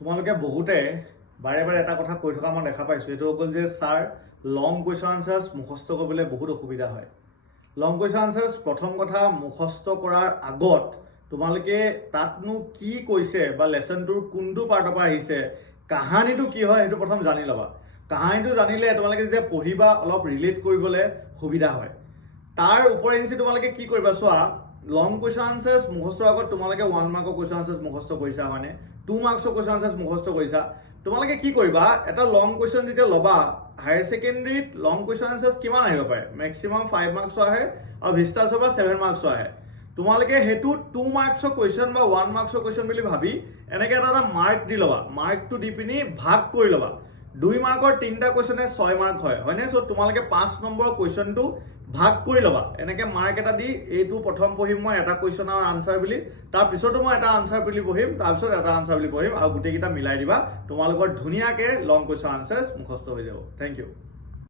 তোমালোকে বহুতে বাৰে বাৰে এটা কথা কৈ থকা মই দেখা পাইছোঁ, এইটো হ'ল যে ছাৰ লং কুৱেশ্যন আনচাৰ্ছ মুখস্থ কৰিবলৈ বহুত অসুবিধা হয়। লং কুৱেশ্যন আনচাৰ্ছ প্ৰথম কথা মুখস্থ কৰাৰ আগত তোমালোকে তাতনো কি কৈছে বা লেচনটোৰ কোনটো পাৰ্টৰ পৰা আহিছে, কাহানীটো কি হয় সেইটো প্ৰথম জানি ল'বা। কাহানীটো জানিলে তোমালোকে যেতিয়া পঢ়িবা অলপ ৰিলেট কৰিবলৈ সুবিধা হয়। তাৰ ওপৰেঞ্চি তোমালোকে কি কৰিবা চোৱা, লং কুৱেশ্যন আনচাৰ্ছ মুখস্থৰ আগত তোমালোকে 1 মাৰ্কৰ কুৱেশ্যন আনচাৰ্ছ মুখস্থ কৰিছা, মানে 2 মাৰ্কছৰ কুৱেশ্যন আনচাৰ্ছ মুখস্থ কৰিছা। তোমালোকে কি কৰিবা, এটা লং কুৱেশ্যন যেতিয়া ল'বা, হায়াৰ ছেকেণ্ডেৰীত লং কুৱেশ্যন আনচাৰ্ছ কিমান আহিব পাৰে, মেক্সিমাম 5 মাৰ্কছৰ আহে আৰু ভিষ্টাছৰ পৰা 7 মাৰ্কছৰ আহে। তোমালোকে সেইটো 2 মাৰ্কছৰ কুৱেশ্যন বা 1 মাৰ্কছৰ কুৱেশ্যন বুলি ভাবি এনেকৈ এটা মাৰ্ক দি ল'বা। মাৰ্কটো দি পিনি ভাগ কৰি ল'বা। 2 মাৰ্কৰ 3টা কুৱেশ্যনে 6 মাৰ্ক হয়নে? চ' তোমালোকে 5 নম্বৰৰ কুৱেশ্যনটো ভাগ কৰি ল'বা। এনেকৈ মাৰ্ক এটা দি এইটো প্ৰথম পঢ়িম মই এটা কুৱেশ্যনৰ আনচাৰ বুলি, তাৰপিছতো মই এটা আনচাৰ বুলি পঢ়িম, তাৰপিছত এটা আনচাৰ বুলি পঢ়িম, আৰু গোটেইকেইটা মিলাই দিবা। তোমালোকৰ ধুনীয়াকৈ লং কুৱেশ্যন আনচাৰ্ছ মুখস্থ হৈ যাব। Thank U.